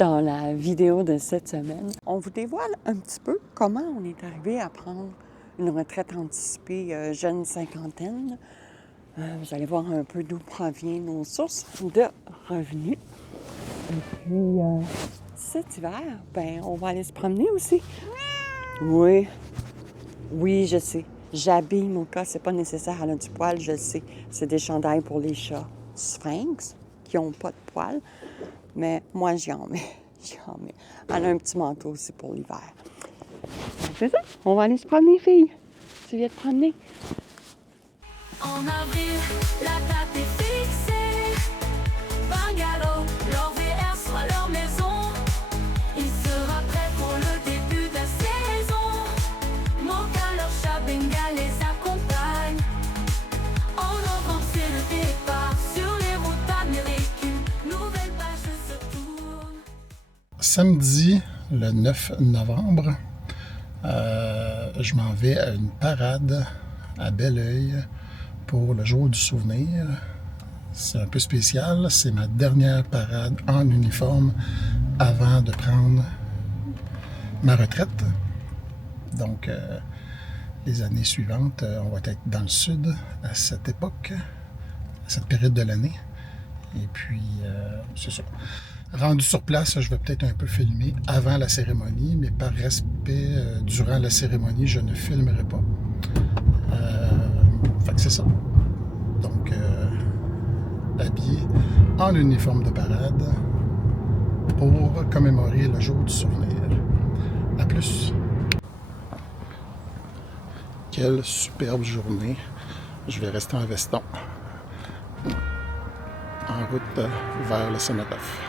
dans la vidéo de cette semaine. On vous dévoile un petit peu comment on est arrivé à prendre une retraite anticipée jeune cinquantaine. Vous allez voir un peu d'où proviennent nos sources de revenus. Et puis, cet hiver, ben, on va aller se promener aussi. Oui, oui, je sais. J'habille mon cas, c'est pas nécessaire, elle a du poil, je le sais. C'est des chandails pour les chats sphinx qui n'ont pas de poils. Mais moi, j'en mets. J'en mets. Elle a un petit manteau aussi pour l'hiver. C'est ça. On va aller se promener, filles. Tu viens te promener? En avril, la date est fixée. Bungalow, leur VR soit leur maison. Il sera prêt pour le début de la saison. Moka, leur chat bengal les accompagne. En novembre, c'est le départ sur les routes américaines. Nouvelle page se tourne. Samedi, le 9 novembre, je m'en vais à une parade à Belleuil pour le jour du souvenir. C'est un peu spécial, c'est ma dernière parade en uniforme avant de prendre ma retraite. Donc, les années suivantes, on va être dans le sud à cette époque, à cette période de l'année. Et puis, c'est ça. Rendu sur place, je vais peut-être un peu filmer avant la cérémonie, mais par respect, durant la cérémonie, je ne filmerai pas. Fait que c'est ça. Donc, habillé en uniforme de parade pour commémorer le jour du souvenir. À plus! Quelle superbe journée! Je vais rester en veston. En route vers le Sénatoff.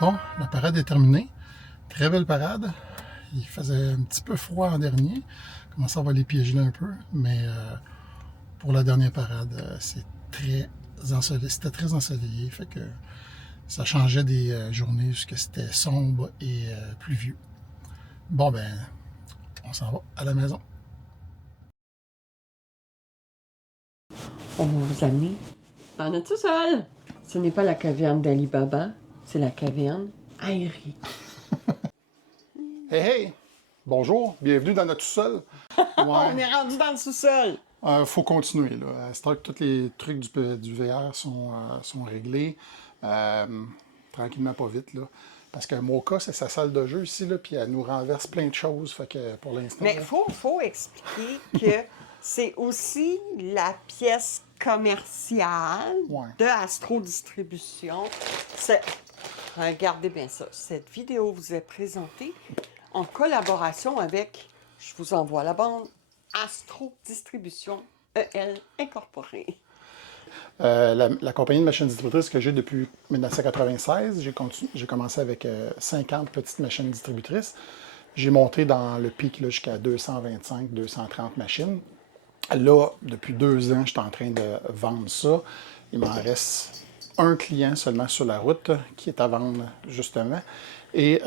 Bon, la parade est terminée. Très belle parade. Il faisait un petit peu froid en dernier. Commence à avoir les pieds gelés un peu. Mais pour la dernière parade, c'était très ensoleillé. Fait que ça changeait des journées où c'était sombre et pluvieux. Bon, ben, on s'en va à la maison. On va vous amener en notre sous-sol. Ce n'est pas la caverne d'Ali Baba, c'est la caverne aérienne. Hey, hey! Bonjour, bienvenue dans notre sous-sol. Ouais. On est rendu dans le sous-sol. Faut continuer, là. C'est vrai que tous les trucs du VR sont réglés. Tranquillement, pas vite, là. Parce que Moka, c'est sa salle de jeu ici, là, puis elle nous renverse plein de choses. Fait que pour l'instant. Mais il faut expliquer que c'est aussi la pièce commerciale de Astro Distribution. Regardez bien ça. Cette vidéo vous est présentée en collaboration avec, je vous envoie la bande, Astro Distribution EL Incorporée. La compagnie de machines distributrices que j'ai depuis 1996, j'ai commencé avec 50 petites machines distributrices. J'ai monté dans le pic jusqu'à 225, 230 machines. Là, depuis 2 ans, je suis en train de vendre ça. Il m'en reste un client seulement sur la route qui est à vendre, justement. Et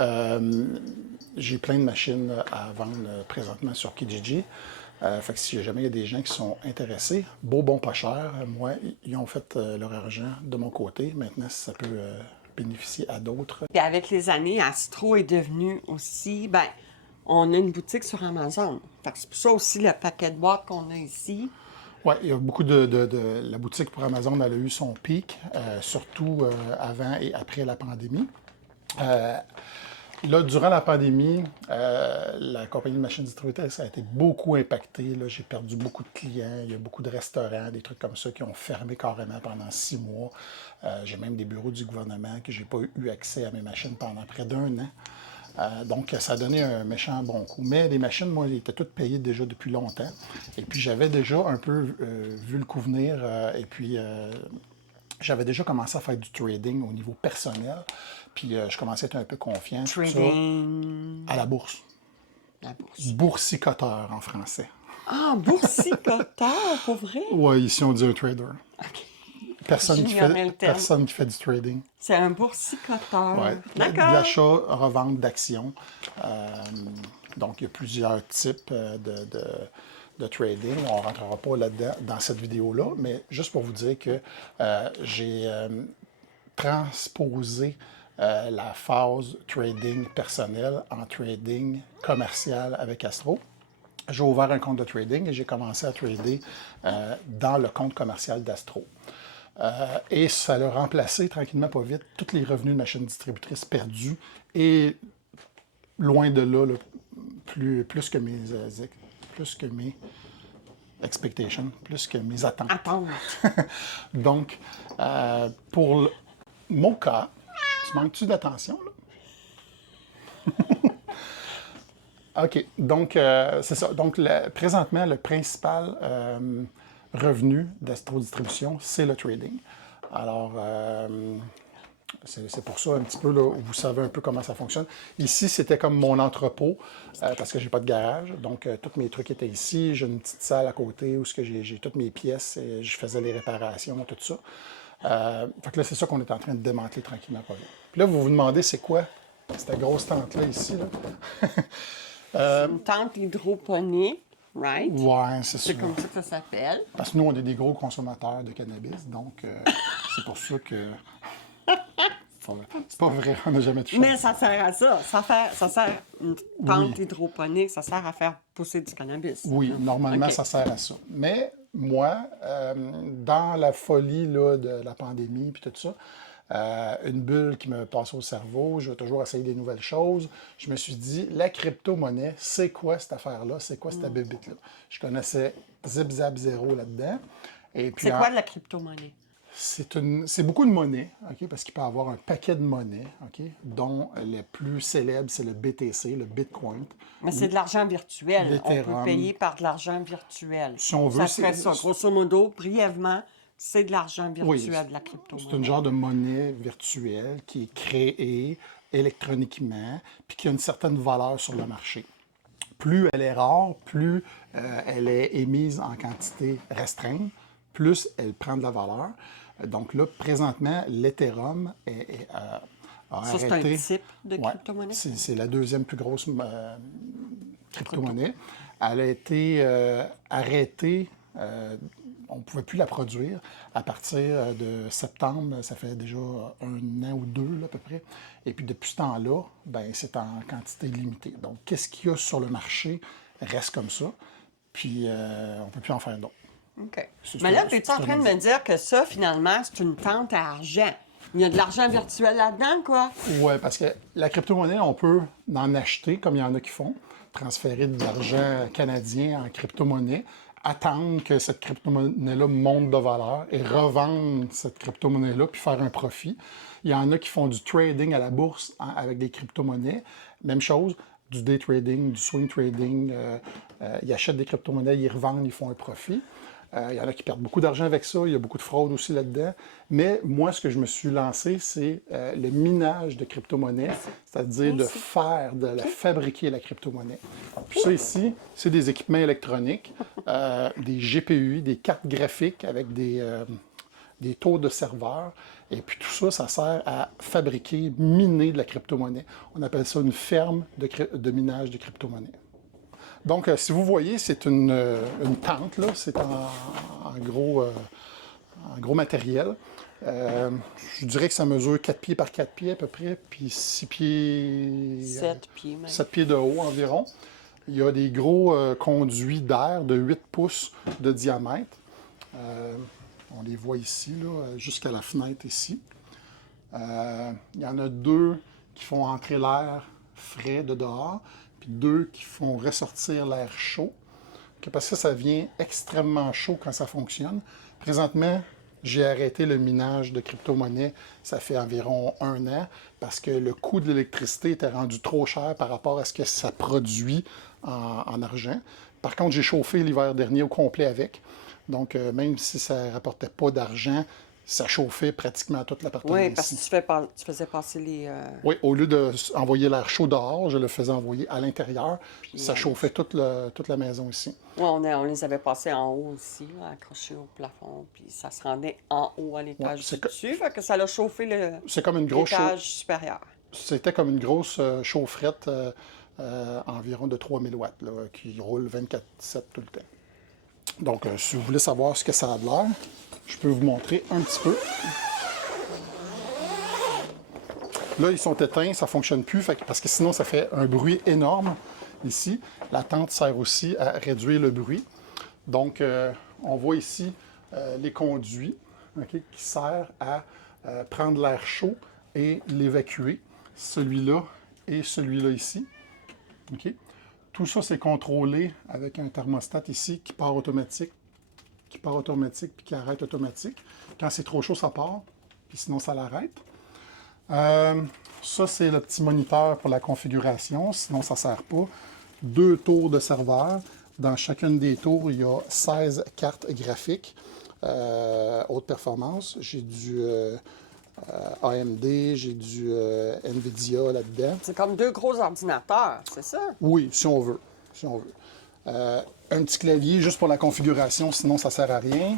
j'ai plein de machines à vendre présentement sur Kijiji. Fait que si jamais il y a des gens qui sont intéressés, beau, bon, pas cher, moi, ils ont fait leur argent de mon côté. Maintenant, si ça peut bénéficier à d'autres. Puis avec les années, Astro est devenu aussi, ben, on a une boutique sur Amazon. Fait que c'est pour ça aussi le paquet de boîtes qu'on a ici. Oui, il y a beaucoup la boutique pour Amazon, elle a eu son pic, surtout avant et après la pandémie. Là, durant la pandémie, la compagnie de machines distributrices a été beaucoup impactée. Là, j'ai perdu beaucoup de clients. Il y a beaucoup de restaurants, des trucs comme ça qui ont fermé carrément pendant 6 mois. J'ai même des bureaux du gouvernement que j'ai pas eu accès à mes machines pendant près d'1 an. Donc, ça a donné un méchant bon coup. Mais les machines, moi, elles étaient toutes payées déjà depuis longtemps. Et puis, j'avais déjà un peu vu le coup venir. Et puis, j'avais déjà commencé à faire du trading au niveau personnel. Puis, je commençais à être un peu confiant. Trading. À la bourse. La bourse. Boursicoteur en français. Ah, boursicoteur, pour vrai? Oui, ici, on dit un trader. OK. Personne qui J'ignorais le terme. personne qui fait du trading. C'est un boursicoteur. Ouais. D'accord. L'achat, revente d'actions. Donc, il y a plusieurs types de trading. On ne rentrera pas là-dedans dans cette vidéo-là, mais juste pour vous dire que j'ai transposé la phase trading personnel en trading commercial avec Astro. J'ai ouvert un compte de trading et j'ai commencé à trader dans le compte commercial d'Astro. Et ça a remplacé tranquillement, pas vite, tous les revenus de machines distributrices perdus et loin de là, plus que mes expectations, plus que mes attentes. Attends. Donc, pour mon cas, tu manques-tu d'attention, là? OK. Donc, c'est ça. Donc, présentement, le principal revenu d'Astro-Distribution, c'est le trading. Alors, c'est pour ça un petit peu, là, où vous savez un peu comment ça fonctionne. Ici, c'était comme mon entrepôt, parce que j'ai pas de garage. Donc, tous mes trucs étaient ici. J'ai une petite salle à côté où j'ai toutes mes pièces et je faisais les réparations, tout ça. Fait que là, c'est ça qu'on est en train de démanteler tranquillement. Pas vite. Puis là, vous vous demandez, c'est quoi cette grosse tente-là ici, là? C'est une tente hydroponique, right? Ouais, c'est ça. C'est comme ça que ça s'appelle. Parce que nous, on est des gros consommateurs de cannabis, donc c'est pour ça que... C'est pas vrai, on n'a jamais touché. Mais ça sert à ça. Ça sert une tente hydroponique, ça sert à faire pousser du cannabis. Oui, normalement, OK. ça sert à ça. Mais moi, dans la folie là, de la pandémie puis tout ça, une bulle qui me passe au cerveau, je veux toujours essayer des nouvelles choses. Je me suis dit, la crypto-monnaie, c'est quoi cette affaire-là? C'est quoi cette bébite-là? Je connaissais Zip Zap Zero là-dedans. Et puis C'est quoi de la crypto-monnaie? c'est beaucoup de monnaie, OK, parce qu'il peut y avoir un paquet de monnaies, OK, dont le plus célèbre, c'est le BTC, le Bitcoin. Mais c'est de l'argent virtuel. On peut L'Ethereum. payer par de l'argent virtuel. Si on veut, ça serait ça. Grosso modo, brièvement, c'est de l'argent virtuel, Oui, de la crypto-monnaie. c'est un genre de monnaie virtuelle qui est créée électroniquement, puis qui a une certaine valeur sur le marché. Plus elle est rare, plus elle est émise en quantité restreinte, plus elle prend de la valeur. Donc là, présentement, l'Ethereum a Ça, c'est arrêté... un type de Ouais, crypto-monnaie? c'est la deuxième plus grosse crypto-monnaie. Elle a été arrêtée, on ne pouvait plus la produire à partir de septembre, ça fait déjà 1 an ou 2 là, à peu près. Et puis depuis ce temps-là, ben, c'est en quantité limitée. Donc, qu'est-ce qu'il y a sur le marché reste comme ça, puis on ne peut plus en faire d'autres. OK. C'est Mais là, ça, tu es c'est en train de un me dire que ça, finalement, c'est une tente à argent. Il y a de l'argent virtuel là-dedans, quoi? Oui, parce que la crypto-monnaie, on peut en acheter, comme il y en a qui font, transférer de l'argent canadien en crypto-monnaie, attendre que cette crypto-monnaie-là monte de valeur et revendre cette crypto-monnaie-là puis faire un profit. Il y en a qui font du trading à la bourse avec des crypto-monnaies. Même chose, du day trading, du swing trading. Ils achètent des crypto-monnaies, ils revendent, ils font un profit. Il y en a qui perdent beaucoup d'argent avec ça. Il y a beaucoup de fraude aussi là-dedans. Mais moi, ce que je me suis lancé, c'est le minage de crypto-monnaie, c'est-à-dire de fabriquer la crypto-monnaie. Puis ça ici, c'est des équipements électroniques, des GPU, des cartes graphiques avec des taux de serveurs. Et puis tout ça, ça sert à fabriquer, miner de la crypto-monnaie. On appelle ça une ferme de minage de crypto-monnaie. Donc, si vous voyez, c'est une tente, là. C'est en gros matériel. Je dirais que ça mesure 4 pieds par 4 pieds à peu près, puis 6 pieds... 7 pieds même. 7 pieds de haut environ. Il y a des gros conduits d'air de 8 pouces de diamètre. On les voit ici, là, jusqu'à la fenêtre ici. Il y en a 2 qui font entrer l'air frais de dehors, puis 2 qui font ressortir l'air chaud. Parce que ça vient extrêmement chaud quand ça fonctionne. Présentement, j'ai arrêté le minage de crypto-monnaie, ça fait environ 1 an, parce que le coût de l'électricité était rendu trop cher par rapport à ce que ça produit en argent. Par contre, j'ai chauffé l'hiver dernier au complet avec. Donc, même si ça ne rapportait pas d'argent, ça chauffait pratiquement toute l'appartement. Oui, parce que tu faisais passer les... Oui, au lieu d'envoyer l'air chaud dehors, je le faisais envoyer à l'intérieur. Ça chauffait toute la maison ici. Oui, on les avait passés en haut aussi, là, accrochés au plafond, puis ça se rendait en haut à l'étage du dessus, fait que ça l'a chauffé C'est comme une grosse l'étage supérieur. C'était comme une grosse chaufferette environ de 3000 watts, là, qui roule 24/7 tout le temps. Donc, si vous voulez savoir ce que ça a de l'air, je peux vous montrer un petit peu. Là, ils sont éteints, ça ne fonctionne plus, parce que sinon, ça fait un bruit énorme ici. La tente sert aussi à réduire le bruit. Donc, on voit ici les conduits, okay, qui servent à prendre l'air chaud et l'évacuer. Celui-là et celui-là ici. Okay. Tout ça, c'est contrôlé avec un thermostat ici qui part automatique puis qui arrête automatique. Quand c'est trop chaud, ça part, puis sinon, ça l'arrête. Ça, c'est le petit moniteur pour la configuration, sinon ça ne sert pas. 2 tours de serveur. Dans chacune des tours, il y a 16 cartes graphiques haute performance. J'ai du AMD, j'ai du NVIDIA là-dedans. C'est comme 2 gros ordinateurs, c'est ça? Oui, si on veut. Si on veut. Un petit clavier juste pour la configuration, sinon ça ne sert à rien.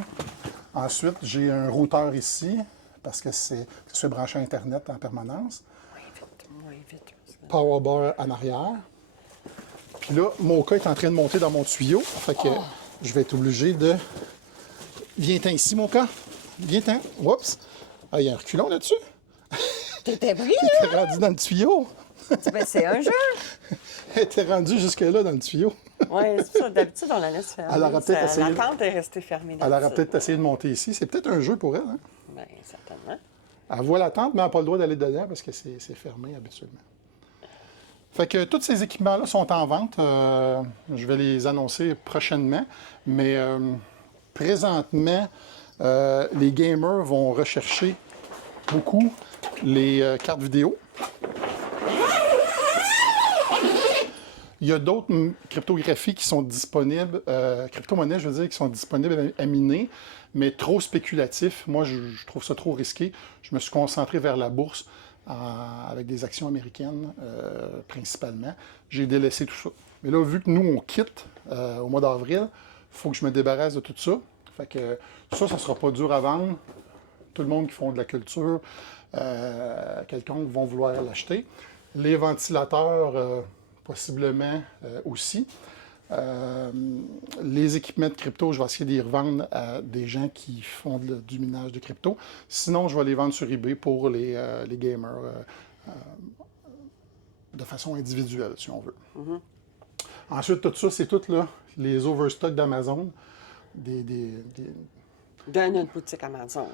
Ensuite, j'ai un routeur ici, parce que c'est branché à Internet en permanence. Oui, vite. Power bar en arrière. Puis là, mon cas est en train de monter dans mon tuyau. Fait que je vais être obligé de... Viens-t'en ici, mon cas. Viens-t'en. Oups. Ah, il y a un reculon là-dessus. T'étais pris, T'es rendu dans le tuyau. Ben, c'est un jeu. T'es rendu jusque-là dans le tuyau. Oui, c'est ça. D'habitude, on la laisse fermer. Elle aura peut-être essayé... La tente est restée fermée. Elle aura peut-être essayé de monter ici. C'est peut-être un jeu pour elle. Hein? Bien, certainement. Elle voit la tente, mais elle n'a pas le droit d'aller dedans parce que c'est fermé habituellement. Fait que tous ces équipements-là sont en vente. Je vais les annoncer prochainement. Mais présentement, les gamers vont rechercher beaucoup les cartes vidéo. Il y a d'autres cryptographies qui sont disponibles, crypto-monnaies, je veux dire, qui sont disponibles à miner, mais trop spéculatifs. Moi, je trouve ça trop risqué. Je me suis concentré vers la bourse avec des actions américaines principalement. J'ai délaissé tout ça. Mais là, vu que nous, on quitte au mois d'avril, il faut que je me débarrasse de tout ça. Fait que ça ne sera pas dur à vendre. Tout le monde qui font de la culture, quelconque, vont vouloir l'acheter. Les ventilateurs... possiblement aussi. Les équipements de crypto, je vais essayer de les revendre à des gens qui font du minage de crypto. Sinon, je vais les vendre sur eBay pour les gamers de façon individuelle, si on veut. Mm-hmm. Ensuite, tout ça, c'est tout là, les overstocks d'Amazon. Dans notre boutique Amazon.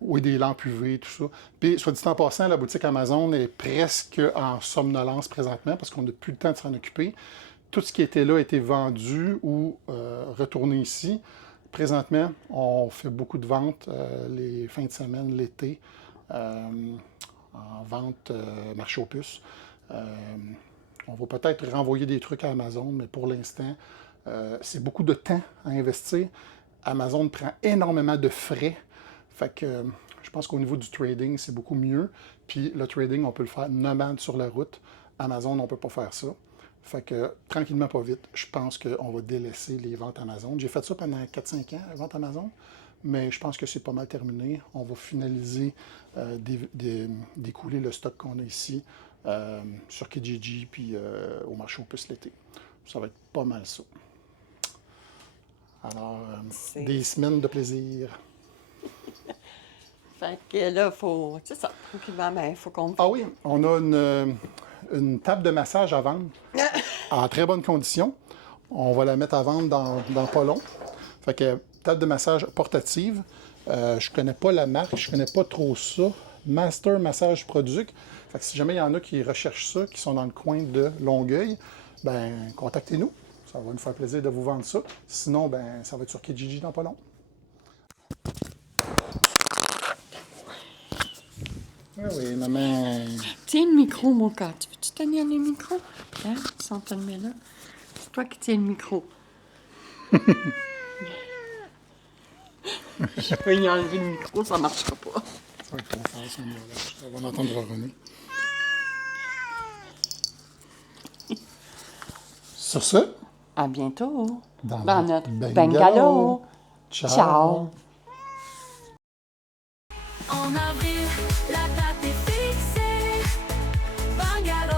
Oui, des lampes UV, tout ça. Puis, soit dit en passant, la boutique Amazon est presque en somnolence présentement parce qu'on n'a plus le temps de s'en occuper. Tout ce qui était là a été vendu ou retourné ici. Présentement, on fait beaucoup de ventes les fins de semaine, l'été, en vente marché aux puces. On va peut-être renvoyer des trucs à Amazon, mais pour l'instant, c'est beaucoup de temps à investir. Amazon prend énormément de frais. Fait que je pense qu'au niveau du trading, c'est beaucoup mieux. Puis le trading, on peut le faire nomade sur la route. Amazon, on ne peut pas faire ça. Fait que tranquillement, pas vite, je pense qu'on va délaisser les ventes Amazon. J'ai fait ça pendant 4-5 ans, les ventes Amazon. Mais je pense que c'est pas mal terminé. On va finaliser d'écouler le stock qu'on a ici sur Kijiji puis au marché aux puces l'été. Ça va être pas mal ça. Alors, des semaines de plaisir. Fait que là, faut. C'est ça, tranquillement, il faut qu'on. Ah oui, on a une table de massage à vendre en très bonne condition. On va la mettre à vendre dans pas long. Fait que table de massage portative. Je connais pas la marque, je connais pas trop ça. Master Massage Product. Fait que si jamais il y en a qui recherchent ça, qui sont dans le coin de Longueuil, ben contactez-nous. Ça va nous faire plaisir de vous vendre ça. Sinon, ben ça va être sur Kijiji dans pas long. Oui, maman. Tiens le micro, mon gars. Tu veux-tu tenir le micro? Hein? Sans te le mettre là. C'est toi qui tiens le micro. Je peux y enlever le micro, ça marchera pas. Ça va être trop fort, ça, on va l'entendre ronronner. Sur ce, À bientôt dans notre bungalow. bungalow. Ciao. Ciao. En avril, la date est fixée. Bungalow.